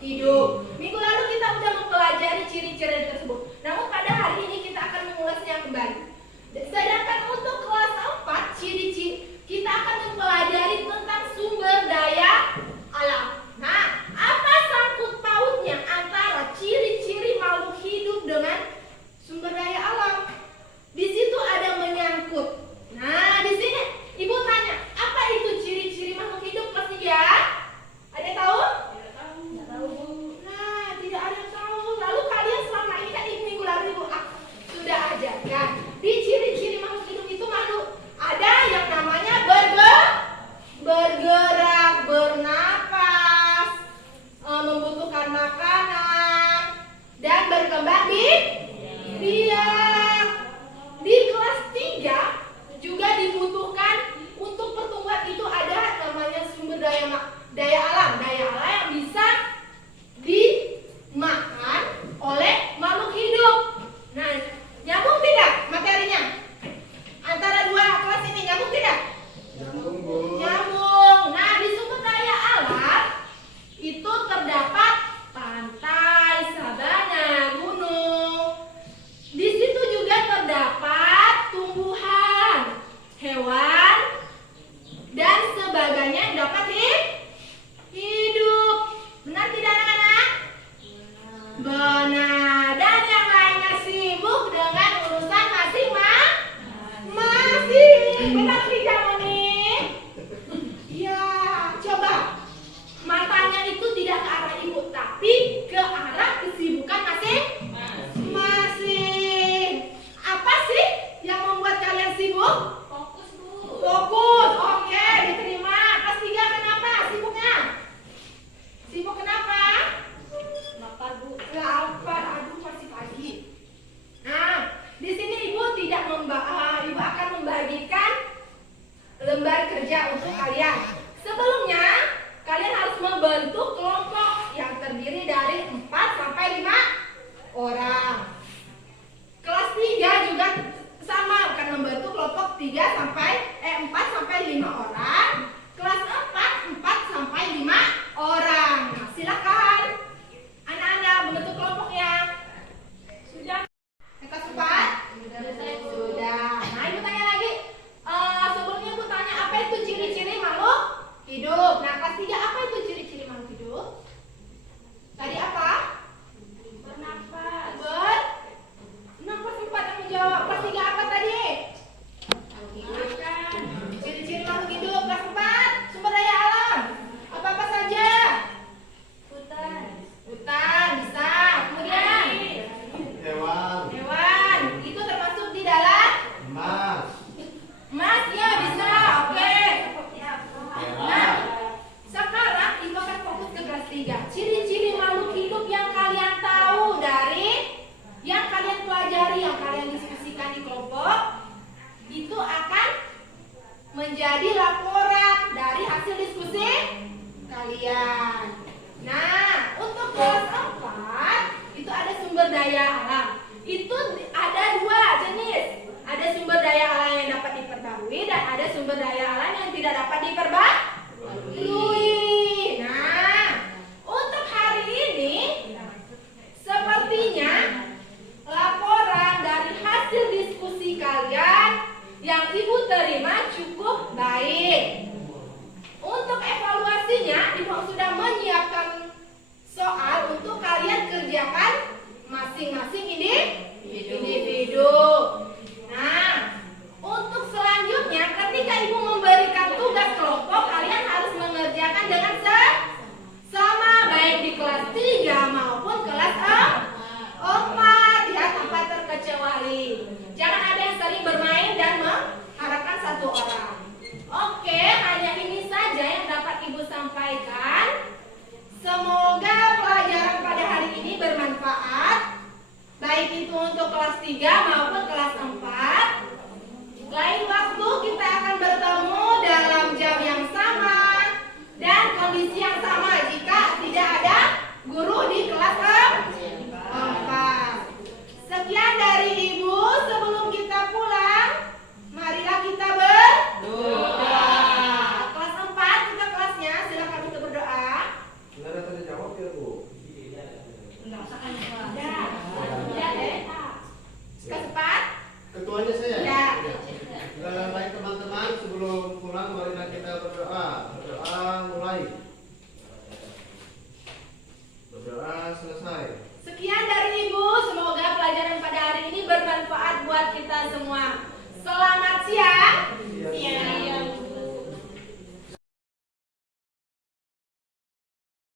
hidup. Minggu lalu kita sudah mempelajari ciri-ciri tersebut. Namun pada hari ini kita akan mengulasnya kembali. Sedangkan untuk kelas 4 ciri-ciri kita akan mempelajari tentang sumber daya alam. Nah, apa sangkut pautnya antara ciri-ciri makhluk hidup dengan sumber daya alam? Di situ ada menyangkut. Nah, di sini Ibu tanya, apa itu ciri-ciri makhluk hidup kelas 3? Ada yang tahu? Tidak tahu, Bu. Nah, tidak ada yang tahu. Lalu kalian selama ini kan minggu lalu Ibu sudah ajarkan. Di ciri-ciri makhluk hidup itu makhluk ada yang namanya bergerak, bernapas, membutuhkan makanan, dan berkembang biak. Di kelas 3 juga dibutuhkan untuk pertumbuhan itu ada namanya sumber daya alam yang bisa dimakan oleh makhluk hidup. Nah, nyambung tidak materinya? Antara dua kelas ini nyambung tidak? Nyambung, Bu. Nyambung. Nah, di sumber daya alam itu terdapat pantai, sabana, gunung. Di situ juga terdapat tumbuhan, hewan, dan sebagainya yang dapat hidup. Benar tidak anak-anak? Benar. Dan yang lainnya sibuk dengan urusan masing-masing. Benar tidak, Moni? Ya, coba. Matanya itu tidak ke arah ibu, tapi ke arah kesibukan masing-masing. Apa sih yang membuat kalian sibuk? Fokus, Bu. Fokus. Oke, diterima. Kelas 3 kenapa sibuknya? Sibuk kenapa? Lapar, Bu. Lapar. Aduh, masih pagi. Nah, di sini ibu ibu akan membagikan lembar kerja untuk kalian. Sebelumnya, kalian harus membentuk kelompok yang terdiri dari 4 sampai 5 orang. Kelas 3 juga sama, akan membentuk kelompok 4 sampai 5 orang. Kelas 4 sampai 5 orang. Nah, silakan anak-anak membentuk kelompoknya. Sudah? Kelas 4? Sudah. Nah, ibu tanya lagi. Sebelumnya ibu tanya apa itu ciri-ciri makhluk hidup. Nah, kelas 3 apa itu ciri-ciri makhluk hidup? Tadi apa? Bernafas. Kenapa sempat yang menjawab? Kelas 3 apa tadi? Makan. Ciri-ciri makhluk hidup. Kelas 4 sumber daya alam. Apa-apa saja? Hutan. Hutan bisa. Kemudian Hewan. itu termasuk di dalam Emas. emas ya bisa. Oke. Nah, sekarang ibu akan fokus ke kelas 3. Ciri-ciri makhluk hidup yang kalian tahu dari yang kalian pelajari, yang kalian diskusikan di kelompok, itu akan menjadi laporan dari hasil diskusi kalian. Nah, untuk kelas 4 itu ada sumber daya alam. Itu ada 2 jenis. Ada sumber daya alam yang dapat diperbarui dan ada sumber daya alam yang tidak dapat diperbarui. Nah, untuk hari ini sepertinya laporan dari hasil diskusi kalian yang ibu terima cukup baik. Untuk evaluasinya, ibu sudah menyiapkan soal untuk kalian kerjakan masing-masing individu. Nah, untuk selanjutnya ketika ibu memberikan tugas kelompok, kalian harus mengerjakan ketuanya saya. Ya. Baik teman-teman, sebelum pulang marilah kita berdoa. Berdoa mulai. Berdoa selesai. Sekian dari Ibu, semoga pelajaran pada hari ini bermanfaat buat kita semua. Selamat siang. Siang.